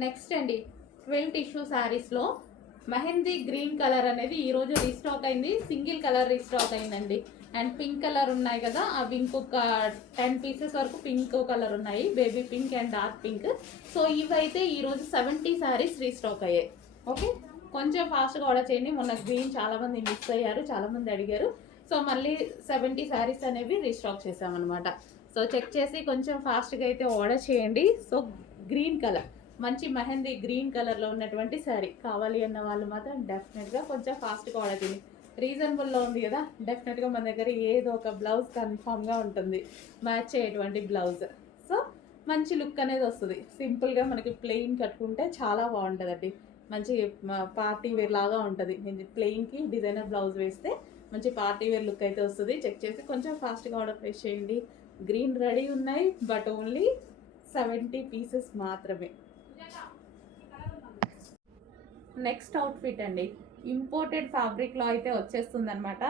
Next అండి 12 tissue శారీస్లో mehndi green colour అనేది ఈరోజు రీస్టాక్ అయింది. సింగిల్ కలర్ రీస్టాక్ అయిందండి. అండ్ పింక్ కలర్ ఉన్నాయి కదా, అవి ఇంకొక 10 పీసెస్ వరకు పింక్ కలర్ ఉన్నాయి, baby pink and dark pink. So ఇవైతే ఈరోజు 70 శారీస్ రీస్టాక్ అయ్యాయి. ఓకే, కొంచెం ఫాస్ట్గా ఆర్డర్ చేయండి. మొన్న గ్రీన్ చాలామంది మిస్ అయ్యారు, చాలామంది అడిగారు. సో మళ్ళీ 70 శారీస్ అనేవి రీస్టాక్ చేసామన్నమాట. సో చెక్ చేసి కొంచెం ఫాస్ట్గా అయితే ఆర్డర్ చేయండి. సో గ్రీన్ కలర్, మంచి మెహందీ గ్రీన్ కలర్లో ఉన్నటువంటి శారీ కావాలి అన్న వాళ్ళు మాత్రం డెఫినెట్గా కొంచెం ఫాస్ట్గా ఆర్డర్ చేయండి. రీజనబుల్లో ఉంది కదా, డెఫినెట్గా మన దగ్గర ఏదో ఒక బ్లౌజ్ కన్ఫామ్గా ఉంటుంది, మ్యాచ్ అయ్యేటువంటి బ్లౌజ్. సో మంచి లుక్ అనేది వస్తుంది. సింపుల్గా మనకి ప్లెయిన్ కట్టుకుంటే చాలా బాగుంటుందండి. మంచి పార్టీ వేర్ లాగా ఉంటుంది. ప్లెయిన్కి డిజైనర్ బ్లౌజ్ వేస్తే మంచి పార్టీ వేర్ లుక్ అయితే వస్తుంది. చెక్ చేసి కొంచెం ఫాస్ట్గా ఆర్డర్ ప్లేస్ చేయండి. గ్రీన్ రెడీ ఉన్నాయి, బట్ ఓన్లీ 70 పీసెస్ మాత్రమే. నెక్స్ట్ అవుట్ఫిట్ అండి, ఇంపోర్టెడ్ ఫ్యాబ్రిక్లో అయితే వచ్చేస్తుంది అనమాట.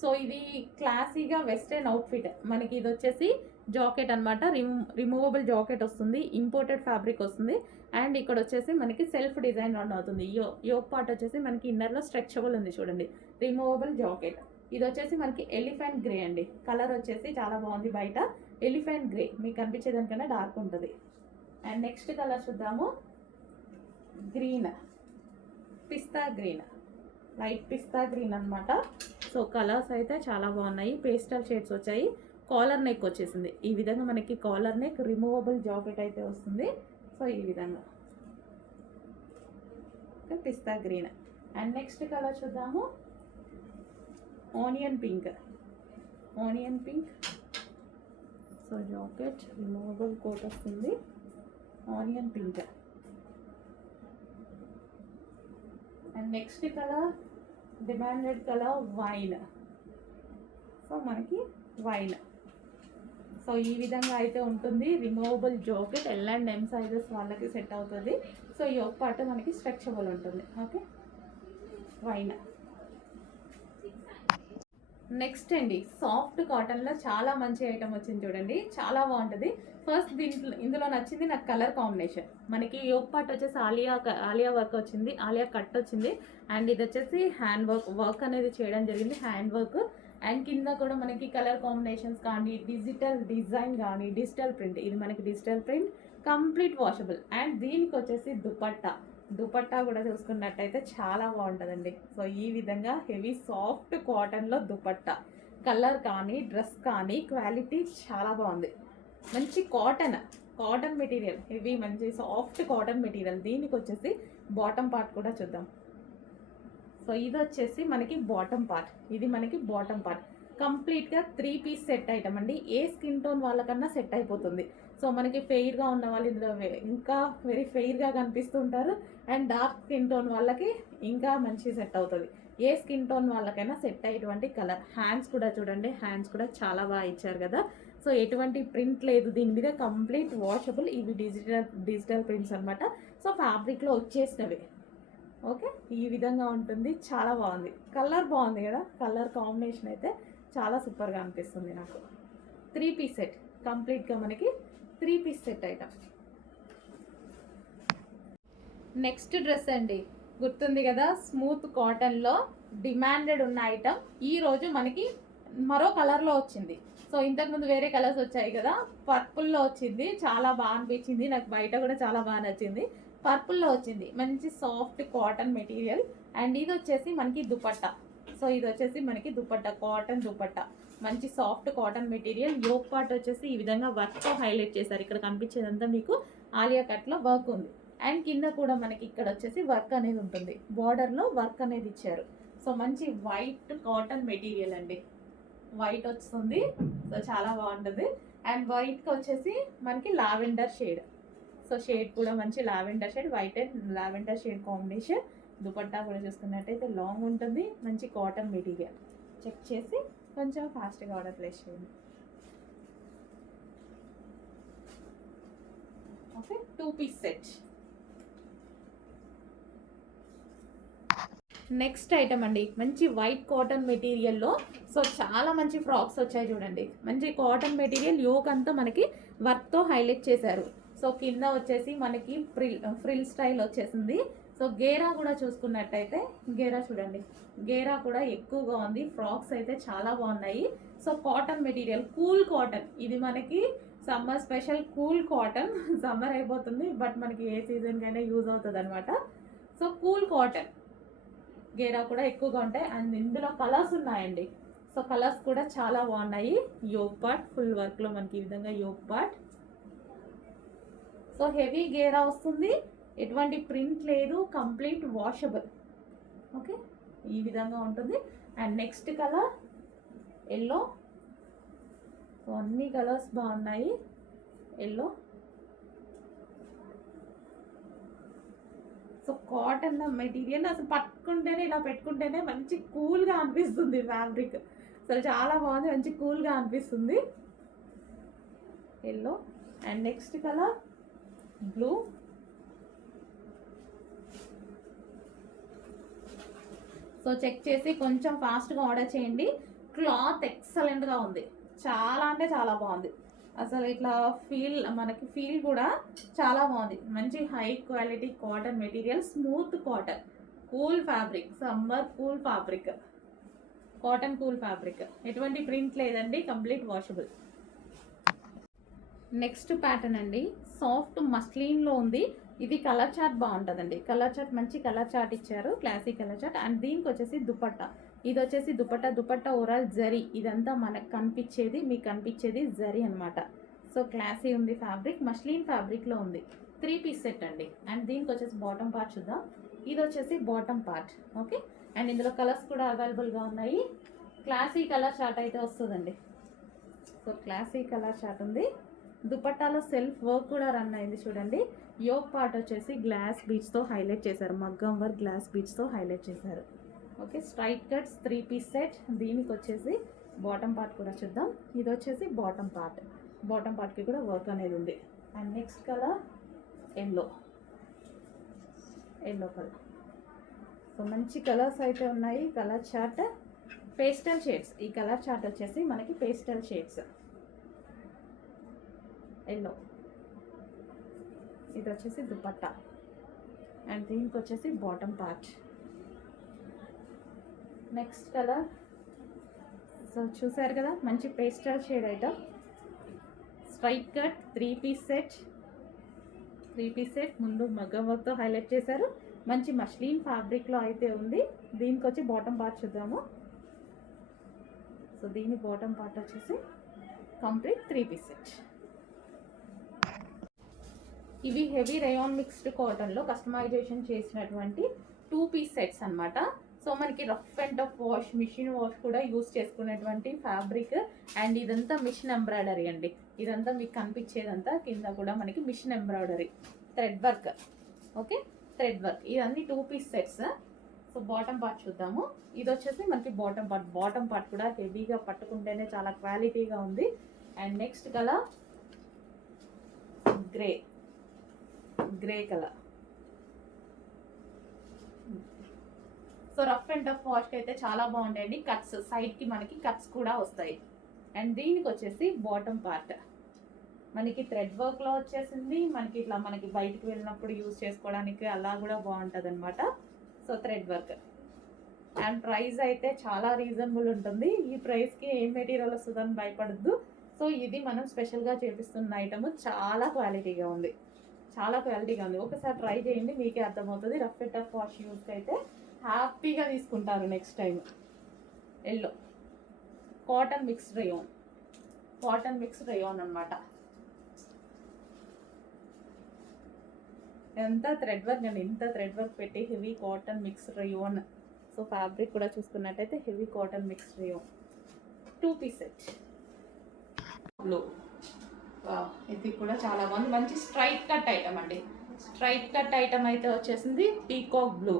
సో ఇది క్లాసీగా వెస్ట్రన్ అవుట్ఫిట్. మనకి ఇది వచ్చేసి జాకెట్ అనమాట, రిమూవబుల్ జాకెట్ వస్తుంది, ఇంపోర్టెడ్ ఫ్యాబ్రిక్ వస్తుంది. అండ్ ఇక్కడ వచ్చేసి మనకి సెల్ఫ్ డిజైన్ రన్ అవుతుంది. యోక్ పార్ట్ వచ్చేసి మనకి ఇన్నర్లో స్ట్రెచబుల్ ఉంది చూడండి, రిమూవబుల్ జాకెట్. ఇది వచ్చేసి మనకి ఎలిఫెంట్ గ్రే అండి. కలర్ వచ్చేసి చాలా బాగుంది, బయట ఎలిఫెంట్ గ్రే మీకు కనిపించేదానికన్నా డార్క్ ఉంటుంది. అండ్ నెక్స్ట్ కలర్ చూద్దాము, గ్రీన్, పిస్తా గ్రీన్, లైట్ పిస్తా గ్రీన్ అనమాట. సో కలర్స్ అయితే చాలా బాగున్నాయి, పేస్టల్ షేడ్స్ వచ్చాయి. కాలర్ నెక్ వచ్చేసింది ఈ విధంగా, మనకి కాలర్ నెక్ రిమూవబుల్ జాకెట్ అయితే వస్తుంది. సో ఈ విధంగా పిస్తా గ్రీన్. అండ్ నెక్స్ట్ కలర్ చూద్దాము, onion pink, onion pink. So jacket removable coat వస్తుంది, onion pink. And next colour demanded colour wine. So మనకి వైన్. సో ఈ విధంగా అయితే ఉంటుంది. Removable jacket, L and M sizes వాళ్ళకి సెట్ అవుతుంది. సో ఈ ఒక పార్ట్ మనకి స్ట్రెచబుల్ ఉంటుంది. Okay, wine. నెక్స్ట్ అండి, సాఫ్ట్ కాటన్లో చాలా మంచి ఐటమ్ వచ్చింది చూడండి, చాలా బాగుంటుంది. ఫస్ట్ ఇందులో నచ్చింది నాకు కలర్ కాంబినేషన్. మనకి యోక్ పార్ట్ వచ్చేసి ఆలియా వర్క్ వచ్చింది, ఆలియా కట్ వచ్చింది. అండ్ ఇది వచ్చేసి హ్యాండ్ వర్క్ అనేది చేయడం జరిగింది, హ్యాండ్ వర్క్. అండ్ కింద కూడా మనకి కలర్ కాంబినేషన్స్ కానీ, డిజిటల్ డిజైన్ కానీ, డిజిటల్ ప్రింట్. ఇది మనకి digital print, complete washable. And దీనికి వచ్చేసి దుపట్టా కూడా చూసుకున్నట్టయితే చాలా బాగుంటుందండి. సో ఈ విధంగా హెవీ సాఫ్ట్ కాటన్లో దుపట్టా, కలర్ కానీ, డ్రెస్ కానీ, క్వాలిటీ చాలా బాగుంది. మంచి కాటన్ మెటీరియల్, హెవీ మంచి సాఫ్ట్ కాటన్ మెటీరియల్. దీనికి వచ్చేసి బాటమ్ పార్ట్ కూడా చూద్దాం. సో ఇది వచ్చేసి మనకి బాటమ్ పార్ట్, ఇది మనకి బాటమ్ పార్ట్. కంప్లీట్గా 3 పీస్ సెట్ ఐటమ్ అండి. ఏ స్కిన్ టోన్ వాళ్ళకన్నా సెట్ అయిపోతుంది. సో మనకి ఫెయిర్గా ఉన్న వాళ్ళు ఇందులో ఇంకా వెరీ ఫెయిర్గా కనిపిస్తుంటారు. అండ్ డార్క్ స్కిన్ టోన్ వాళ్ళకి ఇంకా మంచి సెట్ అవుతుంది. ఏ స్కిన్ టోన్ వాళ్ళకైనా సెట్ అయ్యేటువంటి కలర్. హ్యాండ్స్ కూడా చూడండి, హ్యాండ్స్ కూడా చాలా బాగా ఇచ్చారు కదా. సో ఎటువంటి ప్రింట్ లేదు దీని మీద, కంప్లీట్ వాషబుల్. ఇవి డిజిటల్ ప్రింట్స్ అనమాట. సో ఫ్యాబ్రిక్లో వచ్చేసినవి. ఓకే, ఈ విధంగా ఉంటుంది, చాలా బాగుంది. కలర్ బాగుంది కదా, కలర్ కాంబినేషన్ అయితే చాలా సూపర్గా అనిపిస్తుంది నాకు. 3 పీస్ సెట్, కంప్లీట్గా మనకి 3 piece set item. Next dress అండి, గుర్తుంది కదా, స్మూత్ కాటన్లో డిమాండెడ్ ఉన్న ఐటమ్. ఈరోజు మనకి మరో కలర్లో వచ్చింది. సో ఇంతకుముందు వేరే కలర్స్ వచ్చాయి కదా, పర్పుల్లో వచ్చింది, చాలా బాగా అనిపించింది నాకు. బయట కూడా చాలా బాగా నచ్చింది. పర్పుల్లో వచ్చింది, మంచి సాఫ్ట్ కాటన్ మెటీరియల్. అండ్ ఇది వచ్చేసి మనకి దుపట్టా. సో ఇది వచ్చేసి మనకి దుపట్టా, కాటన్ దుపట్టా, మంచి soft cotton material. Yoke part వచ్చేసి ఈ విధంగా వర్క్తో హైలైట్ చేశారు. ఇక్కడ కనిపించేదంతా మీకు ఆలియా కట్లో వర్క్ ఉంది. అండ్ కింద కూడా మనకి ఇక్కడ వచ్చేసి వర్క్ అనేది ఉంటుంది, బార్డర్లో వర్క్ అనేది ఇచ్చారు. సో మంచి వైట్ కాటన్ మెటీరియల్ అండి, వైట్ వస్తుంది. సో చాలా బాగుంటుంది. అండ్ వైట్కి వచ్చేసి మనకి లావెండర్ షేడ్. సో షేడ్ కూడా మంచి lavender shade, white and lavender shade combination. Dupatta కూడా చూసుకున్నట్టయితే లాంగ్ ఉంటుంది, మంచి కాటన్ మెటీరియల్. చెక్ చేసి కొంచెం ఫాస్ట్గా ఆర్డర్ ప్లేస్ చేయండి. Okay, 2 piece set. Next item అండి, మంచి వైట్ కాటన్ మెటీరియల్లో. సో చాలా మంచి ఫ్రాక్స్ వచ్చాయి చూడండి, మంచి కాటన్ మెటీరియల్. యోక్ అంతా మనకి వర్క్తో హైలైట్ చేశారు. సో కింద వచ్చేసి మనకి ఫ్రిల్ స్టైల్ వచ్చేసింది. సో గేరా కూడా చూసుకున్నట్టయితే గేరా చూడండి, గేరా కూడా ఎక్కువగా ఉంది. ఫ్రాక్స్ అయితే చాలా బాగున్నాయి. So cotton material, cool cotton, ఇది మనకి summer special cool cotton. Summer అయిపోతుంది బట్ మనకి ఏ సీజన్కైనా యూజ్ అవుతుంది అనమాట. సో కూల్ కాటన్ గేరా కూడా ఎక్కువగా ఉంటాయి. అండ్ ఇందులో కలర్స్ ఉన్నాయండి. సో కలర్స్ కూడా చాలా బాగున్నాయి. యోగ్ పార్ట్ ఫుల్ వర్క్లో మనకి ఈ విధంగా యోగ్ పార్ట్. సో హెవీ గేరా వస్తుంది, ఎటువంటి ప్రింట్ లేదు, కంప్లీట్ వాషబుల్. ఓకే, ఈ విధంగా ఉంటుంది. And next colour yellow. So అన్ని కలర్స్ బాగున్నాయి. ఎల్లో, సో కాటన్ మెటీరియల్ అసలు పట్టుకుంటేనే ఇలా పెట్టుకుంటేనే మంచి కూల్గా అనిపిస్తుంది. ఫ్యాబ్రిక్ అసలు చాలా బాగుంది, మంచి కూల్గా అనిపిస్తుంది. Yellow. And next colour blue. So check చేసి కొంచెం ఫాస్ట్గా ఆర్డర్ చేయండి. క్లాత్ ఎక్సలెంట్గా ఉంది, చాలా అంటే చాలా బాగుంది. అసలు ఇట్లా మనకి ఫీల్ కూడా చాలా బాగుంది. మంచి high quality cotton material, smooth cotton, cool fabric, summer cool fabric, cotton cool fabric, ఎటువంటి ప్రింట్ లేదండి, కంప్లీట్ వాషబుల్. నెక్స్ట్ ప్యాటర్న్ అండి, సాఫ్ట్ మస్లిన్లో ఉంది. ఇది కలర్ చార్ట్ బాగుంటుందండి. కలర్ చార్ట్ మంచి కలర్ చార్ట్ ఇచ్చారు, క్లాసిక్ కలర్ చార్ట్. అండ్ దీనికి వచ్చేసి దుపట్టా, ఇది వచ్చేసి దుపట్టా ఓవరాల్ జరీ. ఇదంతా మనకు కనిపించేది, మీకు కనిపించేది జరీ అనమాట. సో క్లాసీ ఉంది ఫ్యాబ్రిక్, మస్లిన్ ఫ్యాబ్రిక్లో ఉంది. 3 పీస్ సెట్ అండి. అండ్ దీనికి వచ్చేసి బాటమ్ పార్ట్ చూద్దాం. ఇది వచ్చేసి బాటమ్ పార్ట్. ఓకే, అండ్ ఇందులో కలర్స్ కూడా అవైలబుల్గా ఉన్నాయి. క్లాసీ కలర్ చార్ట్ అయితే వస్తుందండి. సో క్లాసీ కలర్ చార్ట్ ఉంది. దుపట్టాలో సెల్ఫ్ వర్క్ కూడా రన్ అయింది చూడండి. యోగ్ పార్ట్ వచ్చేసి గ్లాస్ బీడ్స్తో హైలైట్ చేశారు, మగ్గం వర్క్ గ్లాస్ బీడ్స్తో హైలైట్ చేశారు. Okay, straight cuts 3 piece set. దీనికి వచ్చేసి బాటమ్ పార్ట్ కూడా చూద్దాం. ఇది వచ్చేసి బాటమ్ పార్ట్, బాటమ్ పార్ట్కి కూడా వర్క్ అనేది ఉంది. And next colour yellow, yellow colour. So మంచి కలర్స్ అయితే ఉన్నాయి. Colour chart pastel shades. ఈ కలర్ చార్ట్ వచ్చేసి మనకి పేస్టల్ షేడ్స్. ఎల్లో, ఇది వచ్చేసి దుపట్టా. అండ్ దీనికి వచ్చేసి bottom part. Next colour, so చూసారు కదా, మంచి pastel shade item. Straight cut 3 piece set, 3 piece set. ముందు మగ్గం వర్క్తో హైలైట్ చేశారు, మంచి మస్లిన్ ఫ్యాబ్రిక్లో అయితే ఉంది. దీనికి వచ్చి బాటమ్ పార్ట్ చూద్దాము. సో దీని బాటమ్ పార్ట్ వచ్చేసి కంప్లీట్ 3 పీస్ సెట్. ఇవి హెవీ రేయాన్ మిక్స్డ్ కాటన్లో కస్టమైజేషన్ చేసినటువంటి 2 పీస్ సెట్స్ అనమాట. సో మనకి rough and tough wash, machine wash కూడా యూస్ చేసుకునేటువంటి ఫ్యాబ్రిక్. అండ్ ఇదంతా మిషన్ ఎంబ్రాయిడరీ అండి. ఇదంతా మీకు కనిపించేదంతా కింద కూడా మనకి machine embroidery, thread work. Okay, thread work. ఇవన్నీ 2 piece sets. So bottom part చూద్దాము. ఇది వచ్చేసి మనకి బాటమ్ పార్ట్. బాటమ్ పార్ట్ కూడా హెవీగా పట్టుకుంటేనే చాలా క్వాలిటీగా ఉంది. And next colour grey, grey colour. So rough and tough వాష్కి అయితే చాలా బాగుంటాయండి. కట్స్ సైడ్కి మనకి కట్స్ కూడా వస్తాయి. అండ్ దీనికి వచ్చేసి బాటమ్ పార్ట్ మనకి థ్రెడ్ వర్క్లో వచ్చేసింది. మనకి ఇట్లా మనకి బయటికి వెళ్ళినప్పుడు యూజ్ చేసుకోవడానికి అలా కూడా బాగుంటుంది అనమాట. So thread work. And price అయితే చాలా రీజనబుల్ ఉంటుంది. ఈ ప్రైస్కి ఏం మెటీరియల్ వస్తుందని భయపడద్దు. సో ఇది మనం స్పెషల్గా చేపిస్తున్న ఐటమ్. చాలా క్వాలిటీగా ఉంది, చాలా క్వాలిటీగా ఉంది. ఒకసారి ట్రై చేయండి, మీకే అర్థమవుతుంది. రఫ్ అండ్ టఫ్ వాష్ యూస్కి అయితే హ్యాపీగా తీసుకుంటారు next time. Yellow, cotton mix rayon, cotton mix rayon అనమాట. ఎంత థ్రెడ్ వర్క్ అండి, ఇంత థ్రెడ్ వర్క్ పెట్టి heavy cotton mix rayon. So fabric కూడా చూసుకున్నట్టయితే heavy cotton mix rayon. 2 piece set. Blue, ఇది కూడా చాలా బాగుంది. మంచి స్ట్రైట్ కట్ ఐటమ్ అండి. స్ట్రైట్ కట్ ఐటమ్ అయితే వచ్చేసింది పీకాక్ బ్లూ.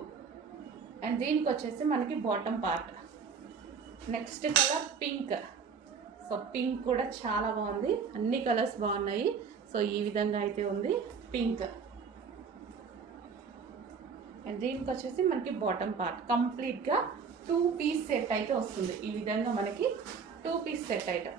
అండ్ దీనికి వచ్చేసి మనకి bottom part. Next colour pink. So pink కూడా చాలా బాగుంది, అన్ని కలర్స్ బాగున్నాయి. సో ఈ విధంగా అయితే ఉంది పింక్. అండ్ దీనికి వచ్చేసి మనకి బాటమ్ పార్ట్ కంప్లీట్గా 2 పీస్ సెట్ అయితే వస్తుంది. ఈ విధంగా మనకి 2 పీస్ సెట్ ఐటమ్.